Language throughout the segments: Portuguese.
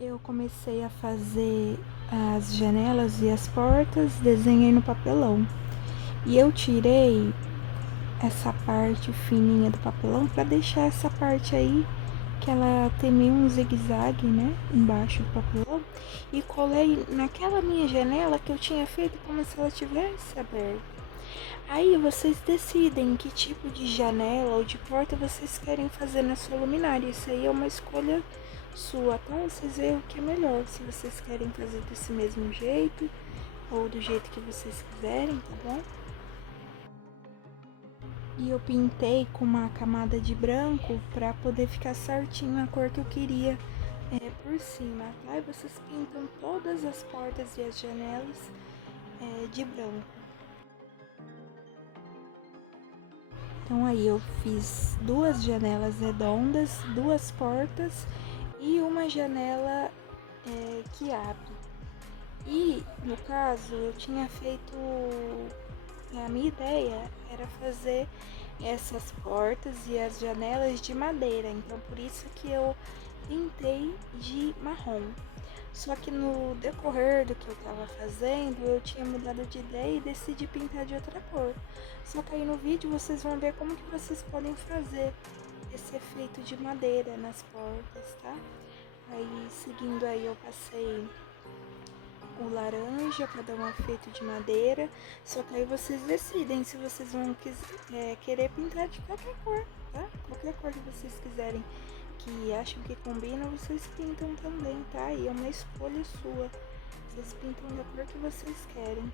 Eu comecei a fazer as janelas e as portas, desenhei no papelão. E eu tirei essa parte fininha do papelão para deixar essa parte aí que ela tem meio um zigue-zague, né, embaixo do papelão, e colei naquela minha janela que eu tinha feito como se ela tivesse aberta. Aí vocês decidem que tipo de janela ou de porta vocês querem fazer na sua luminária. Isso aí é uma escolha sua, tá? Vocês veem o que é melhor, se vocês querem fazer desse mesmo jeito ou do jeito que vocês quiserem, tá bom? E eu pintei com uma camada de branco para poder ficar certinho a cor que eu queria por cima, tá? E vocês pintam todas as portas e as janelas de branco. Então aí eu fiz duas janelas redondas, duas portas e uma janela que abre. E no caso eu tinha feito, a minha ideia era fazer essas portas e as janelas de madeira, então por isso que eu pintei de marrom. Só que no decorrer do que eu tava fazendo, eu tinha mudado de ideia e decidi pintar de outra cor. Só que aí no vídeo vocês vão ver como que vocês podem fazer esse efeito de madeira nas portas, tá? Aí seguindo aí eu passei o laranja para dar um efeito de madeira. Só que aí vocês decidem se vocês vão querer pintar de qualquer cor, tá? Qualquer cor que vocês quiserem, que acham que combina, vocês pintam também, tá? E é uma escolha sua. Vocês pintam da cor que vocês querem.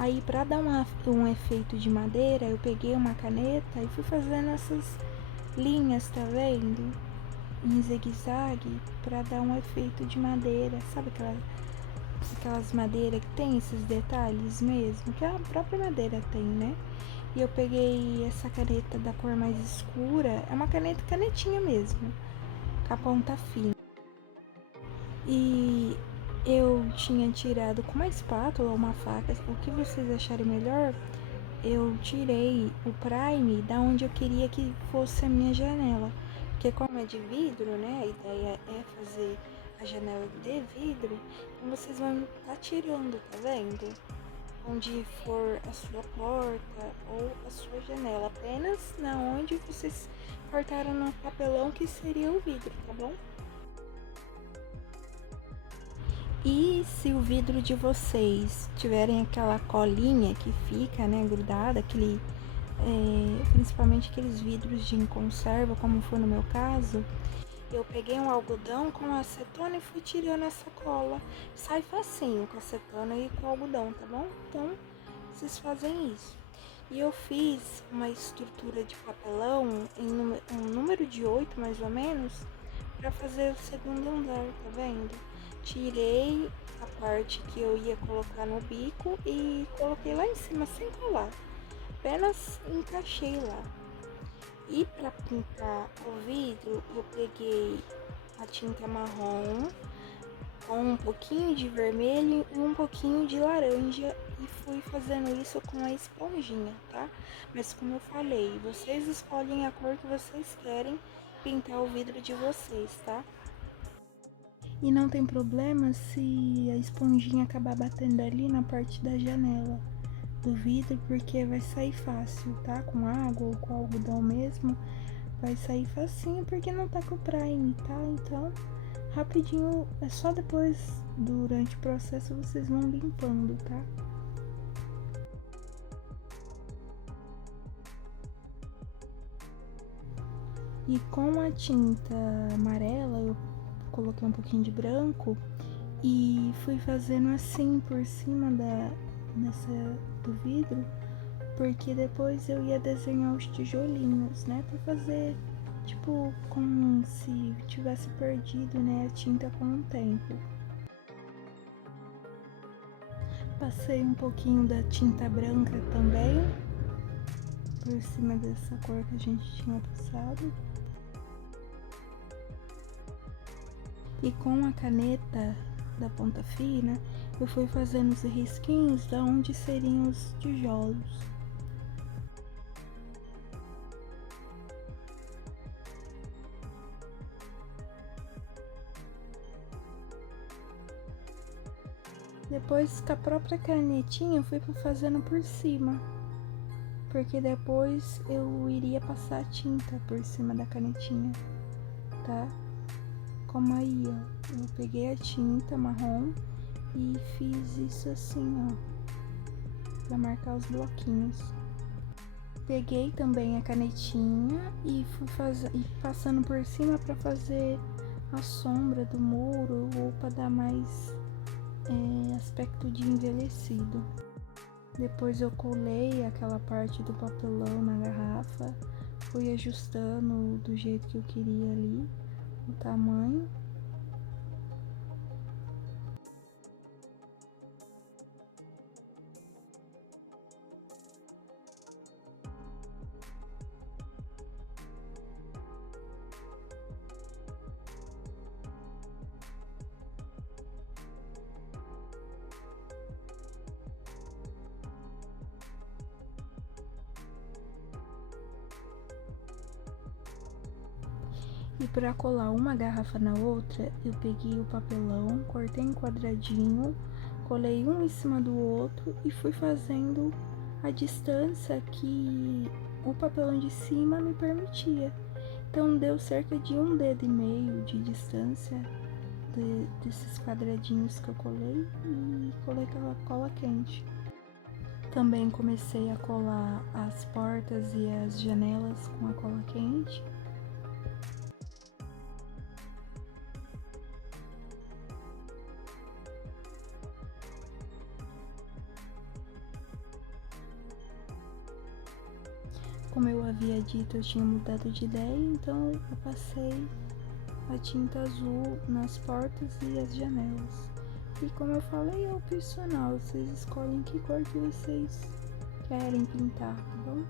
Aí para dar um efeito de madeira, eu peguei uma caneta e fui fazendo essas linhas, tá vendo? Em zigue-zague para dar um efeito de madeira, sabe aquelas madeiras que tem esses detalhes mesmo, que a própria madeira tem, né? E eu peguei essa caneta da cor mais escura, é uma canetinha mesmo, com a ponta fina. E eu tinha tirado com uma espátula ou uma faca, o que vocês acharem melhor, eu tirei o prime da onde eu queria que fosse a minha janela. Porque como é de vidro, né, a ideia é fazer a janela de vidro, então vocês vão estar tirando, tá vendo? Onde for a sua porta ou a sua janela, apenas na onde vocês cortaram no papelão que seria o vidro, tá bom? E se o vidro de vocês tiverem aquela colinha que fica, né, grudada, principalmente aqueles vidros de conserva, como foi no meu caso, eu peguei um algodão com acetona e fui tirando essa cola. Sai facinho com acetona e com algodão, tá bom? Então, vocês fazem isso. E eu fiz uma estrutura de papelão em um número de 8 mais ou menos, para fazer o segundo andar, tá vendo? Tirei a parte que eu ia colocar no bico e coloquei lá em cima sem colar. Apenas encaixei lá. E para pintar o vidro, eu peguei a tinta marrom com um pouquinho de vermelho e um pouquinho de laranja e fui fazendo isso com a esponjinha, tá? Mas como eu falei, vocês escolhem a cor que vocês querem pintar o vidro de vocês, tá? E não tem problema se a esponjinha acabar batendo ali na parte da janela do vidro, porque vai sair fácil, tá? Com água ou com algodão mesmo, vai sair facinho porque não tá com o prime, tá? Então, rapidinho, é só depois, durante o processo, vocês vão limpando, tá? E com a tinta amarela, eu coloquei um pouquinho de branco e fui fazendo assim por cima do vidro, porque depois eu ia desenhar os tijolinhos, né, para fazer tipo como se tivesse perdido, né, a tinta com o tempo. Passei um pouquinho da tinta branca também por cima dessa cor que a gente tinha passado. E com a caneta da ponta fina, eu fui fazendo os risquinhos da onde seriam os tijolos. Depois, com a própria canetinha, eu fui fazendo por cima, porque depois eu iria passar a tinta por cima da canetinha, tá? Como aí, ó, eu peguei a tinta marrom e fiz isso assim, ó, pra marcar os bloquinhos. Peguei também a canetinha e fui passando por cima pra fazer a sombra do muro ou pra dar mais aspecto de envelhecido. Depois eu colei aquela parte do papelão na garrafa, fui ajustando do jeito que eu queria ali, o tamanho. E para colar uma garrafa na outra, eu peguei o papelão, cortei em quadradinho, colei um em cima do outro e fui fazendo a distância que o papelão de cima me permitia. Então deu cerca de 1,5 dedo de distância desses quadradinhos que eu colei e colei com a cola quente. Também comecei a colar as portas e as janelas com a cola quente. Como eu havia dito, eu tinha mudado de ideia, então eu passei a tinta azul nas portas e as janelas. E como eu falei, é opcional, vocês escolhem que cor que vocês querem pintar, tá bom?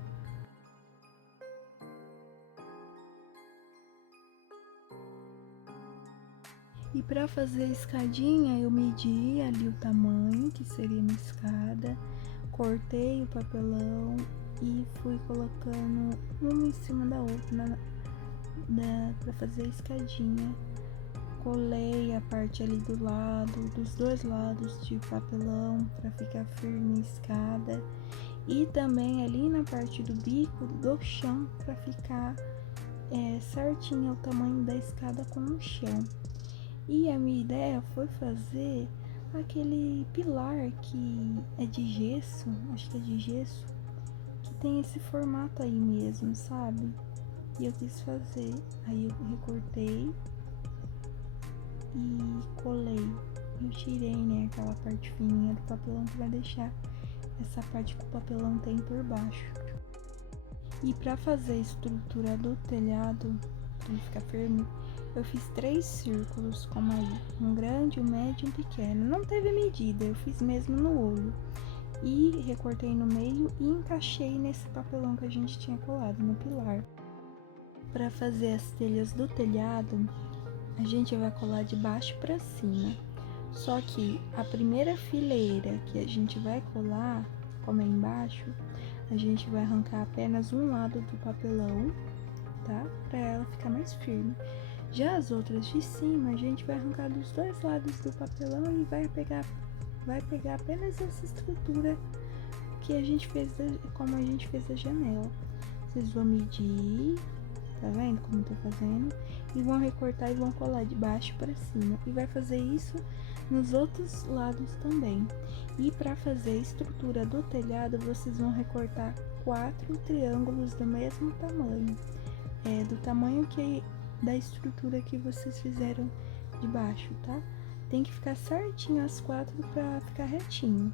E para fazer a escadinha, eu medi ali o tamanho que seria minha escada, cortei o papelão e fui colocando uma em cima da outra para fazer a escadinha. Colei a parte ali do lado, dos dois lados de papelão para ficar firme a escada e também ali na parte do bico do chão para ficar certinho o tamanho da escada com o chão. E a minha ideia foi fazer aquele pilar que é de gesso, acho que é de gesso, que tem esse formato aí mesmo, sabe? E eu quis fazer, aí eu recortei e colei. Eu tirei, né, aquela parte fininha do papelão para deixar essa parte que o papelão tem por baixo. E para fazer a estrutura do telhado, para ele ficar firme, eu fiz 3 círculos, como aí, um grande, um médio e um pequeno. Não teve medida, eu fiz mesmo no olho. E recortei no meio e encaixei nesse papelão que a gente tinha colado no pilar. Para fazer as telhas do telhado, a gente vai colar de baixo para cima. Só que a primeira fileira que a gente vai colar, como é embaixo, a gente vai arrancar apenas um lado do papelão, tá? Para ela ficar mais firme. Já as outras de cima, a gente vai arrancar dos dois lados do papelão e vai pegar apenas essa estrutura que a gente fez, como a gente fez a janela. Vocês vão medir, tá vendo como eu tô fazendo? E vão recortar e vão colar de baixo para cima. E vai fazer isso nos outros lados também. E para fazer a estrutura do telhado, vocês vão recortar 4 triângulos do mesmo tamanho. Do tamanho da estrutura que vocês fizeram de baixo, tá? Tem que ficar certinho as 4 para ficar retinho.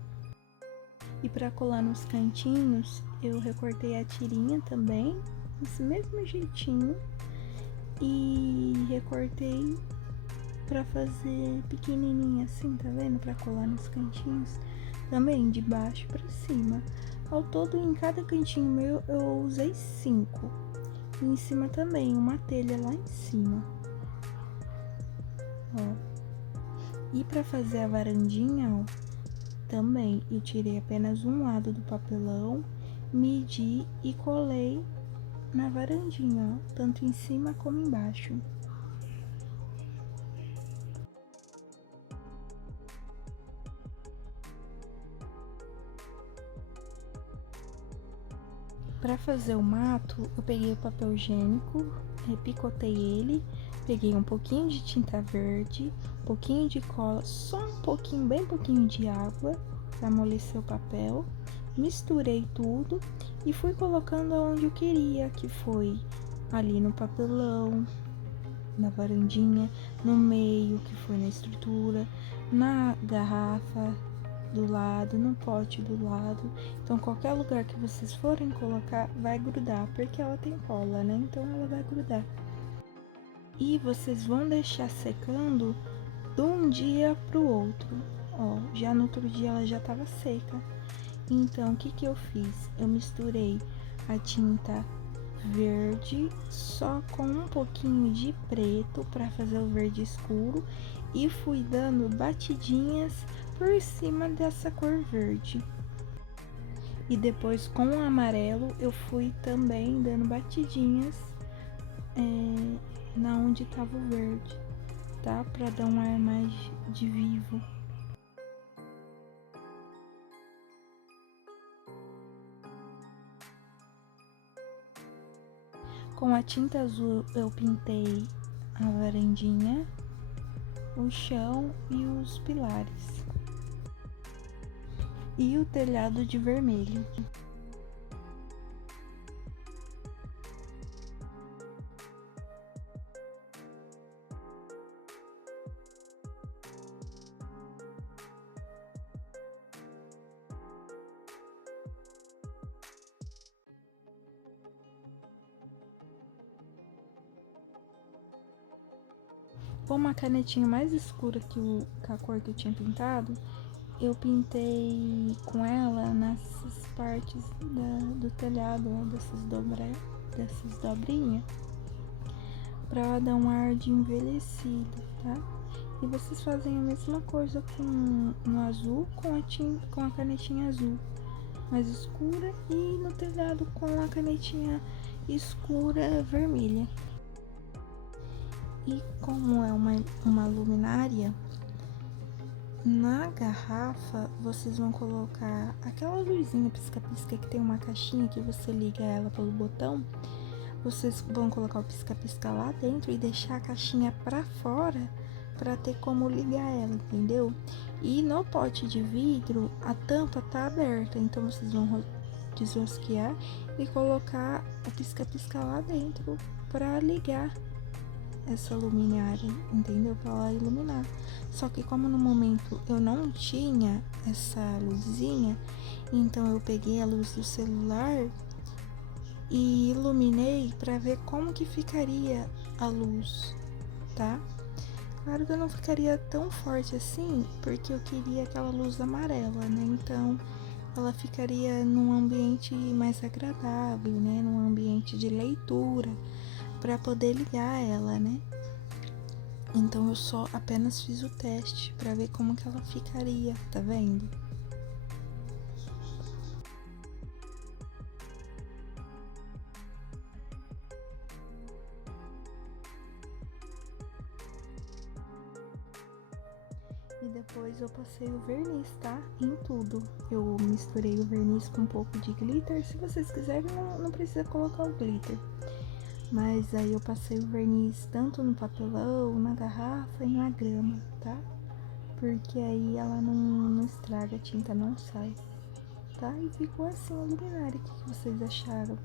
E para colar nos cantinhos, eu recortei a tirinha também, desse mesmo jeitinho. e recortei pra fazer pequenininha assim, tá vendo? Pra colar nos cantinhos, também de baixo pra cima. Ao todo, em cada cantinho meu, eu usei 5. E em cima também, uma telha lá em cima. Ó. E pra fazer a varandinha, ó, também eu tirei apenas um lado do papelão, medi e colei na varandinha, ó, tanto em cima como embaixo. Para fazer o mato, eu peguei o papel higiênico, repicotei ele, peguei um pouquinho de tinta verde, um pouquinho de cola, só um pouquinho, bem pouquinho de água para amolecer o papel, misturei tudo e fui colocando onde eu queria, que foi ali no papelão, na varandinha, no meio, que foi na estrutura, na garrafa do lado, no pote do lado. Então, qualquer lugar que vocês forem colocar, vai grudar, porque ela tem cola, né? Então, ela vai grudar. E vocês vão deixar secando de um dia pro outro. Ó, já no outro dia ela já tava seca. Então, o que que eu fiz? Eu misturei a tinta verde só com um pouquinho de preto para fazer o verde escuro e fui dando batidinhas por cima dessa cor verde. E depois com o amarelo eu fui também dando batidinhas na onde tava o verde, tá? Para dar um ar mais de vivo. Com a tinta azul eu pintei a varandinha, o chão e os pilares. E o telhado de vermelho. Com uma canetinha mais escura que a cor que eu tinha pintado, eu pintei com ela nessas partes do telhado, ó, dessas dobrinhas, pra dar um ar de envelhecido, tá? E vocês fazem a mesma coisa no azul, com a canetinha azul mais escura e no telhado com a canetinha escura vermelha. E como é uma luminária, na garrafa vocês vão colocar aquela luzinha pisca-pisca que tem uma caixinha que você liga ela pelo botão. Vocês vão colocar o pisca-pisca lá dentro e deixar a caixinha pra fora pra ter como ligar ela, entendeu? E no pote de vidro a tampa tá aberta, então vocês vão desrosquear e colocar o pisca-pisca lá dentro pra ligar essa luminária, entendeu? Pra ela iluminar. Só que como no momento eu não tinha essa luzinha, então eu peguei a luz do celular e iluminei pra ver como que ficaria a luz, tá? Claro que eu não ficaria tão forte assim, porque eu queria aquela luz amarela, né? Então ela ficaria num ambiente mais agradável, né? Num ambiente de leitura, para poder ligar ela, né? Então eu só apenas fiz o teste para ver como que ela ficaria, tá vendo? E depois eu passei o verniz, tá? Em tudo. Eu misturei o verniz com um pouco de glitter. Se vocês quiserem, não precisa colocar o glitter. Mas aí eu passei o verniz tanto no papelão, na garrafa e na grama, tá? Porque aí ela não estraga, a tinta não sai, tá? E ficou assim a luminária. O que vocês acharam?